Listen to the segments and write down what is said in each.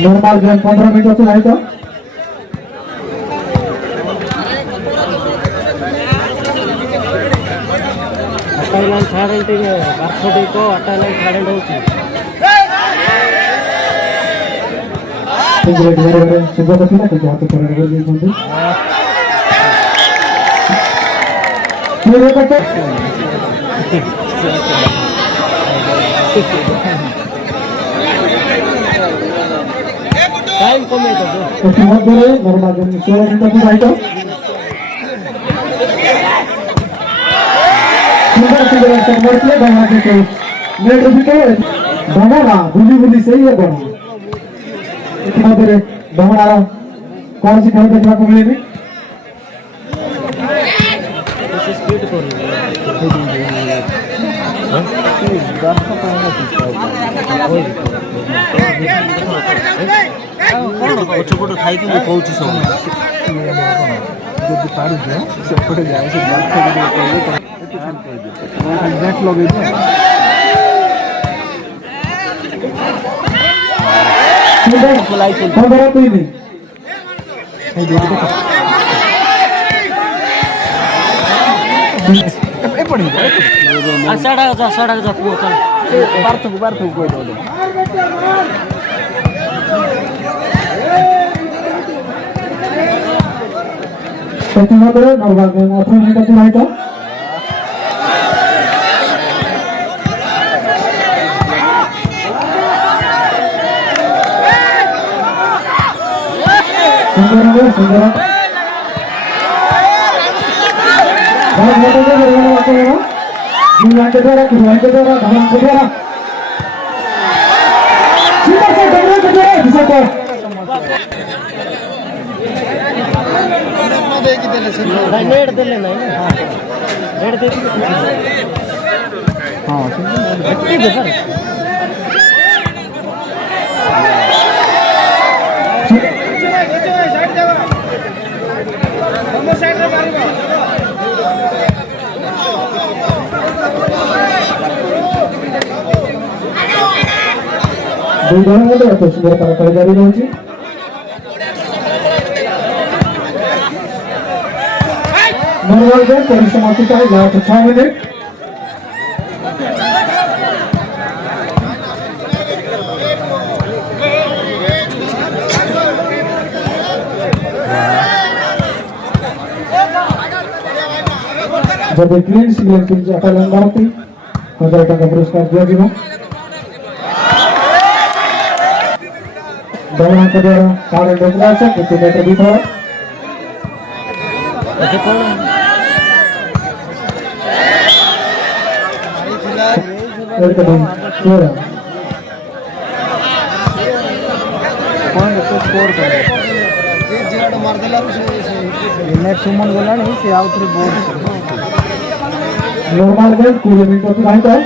normal game 15 मिनट होते हैं तो अटाइलाइन छाड़े टिके बारसोटी को अटाइलाइन छाड़े होती सिंगलेट मेरे सुबह तो ना तो जाते करने के लिए चलते मेरे बच्चे टाइम कमे तो तो बहुत बड़े नॉर्मल गेम 16 मिनट होते हैं तो सुंदर संवर्त ले बना के तो नेट भी तो बना बुली सही है बना इतना बड़े बना कौन सी खेल देखने को मिलेगी स्पीड कर छोट खाई कौच सब जब पार सेपटे जाए से नेट लगे कोई नहीं साढ़ा जा पुओ चल बारथु कोई दो सेकंड नंबर नॉर्मल गेम 18 मिनट होते हैं तो सुंदर बहुत मोटे से बड़े वाले हैं जीवन के द्वारा धमन के द्वारा सीधा से डबल के द्वारा जिसे को नेट दे लेना है नेट दे हां ठीक है सर तो सुंदर कर जारी रही नॉर्मल गेम परिसमाप्ति का लास्ट 6 मिनट जब क्लीन सिग्नल की जाता लंबा होती 1000 टका पुरस्कार दिया गया दोनों के द्वारा सारे डोकरा से किलोमीटर भी था ऐसे कौन एक दिन चोरा कौन तो स्कोर कर जे जेड मार देला नेट सुमन बोला नहीं से आउट रे बोर्ड नॉर्मल गेम 20 मिनट होते हैं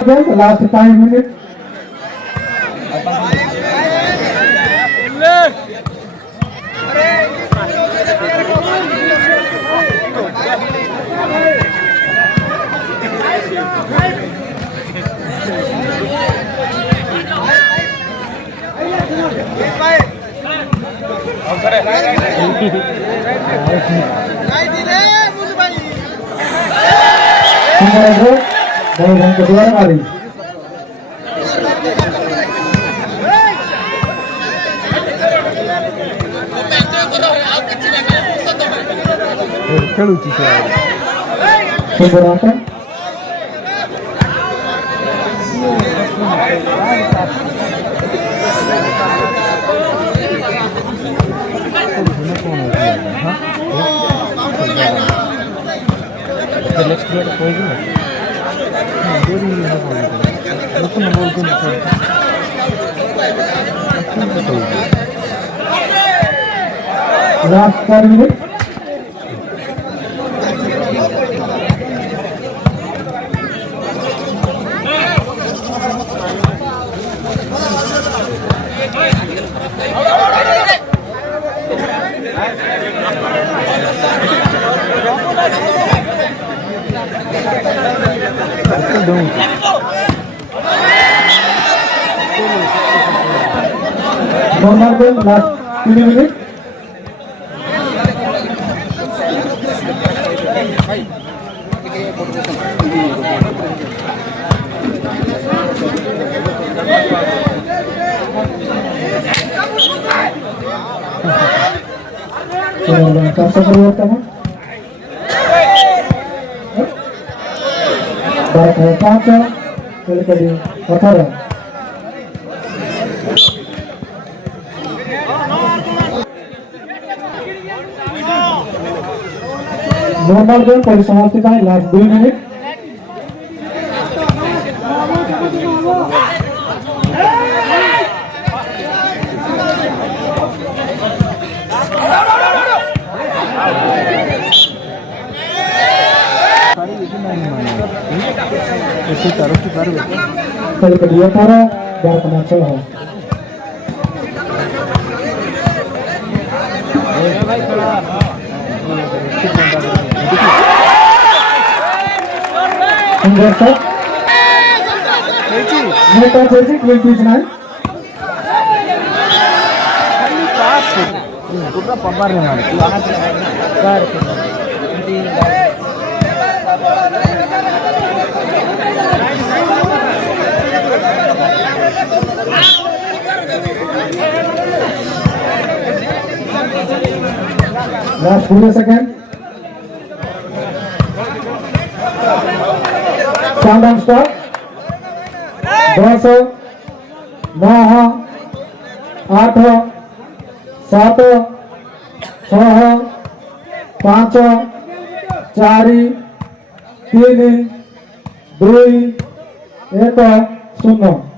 तो लास्ट 5 मिनट बहुत द्वारा मारी खेलुची से सुंदर आता नेक्स्ट डेट कोई भी नहीं देरी नहीं हो लेकिन बोल के लास्ट 4 minute normal game last 3 minute cursor परिवर्तन बारह 5 कड़ी 18 नॉर्मल गेम परिसमाप्ति पाई लास्ट 2 मिनट कड़ी 18 12 संघर्ष नेता చేసి 29 पूरा पब्बार में लास्ट 20 सेकंड काउंटडाउन स्टार्ट 10 9 8 7 6 5 4 3 2 1 0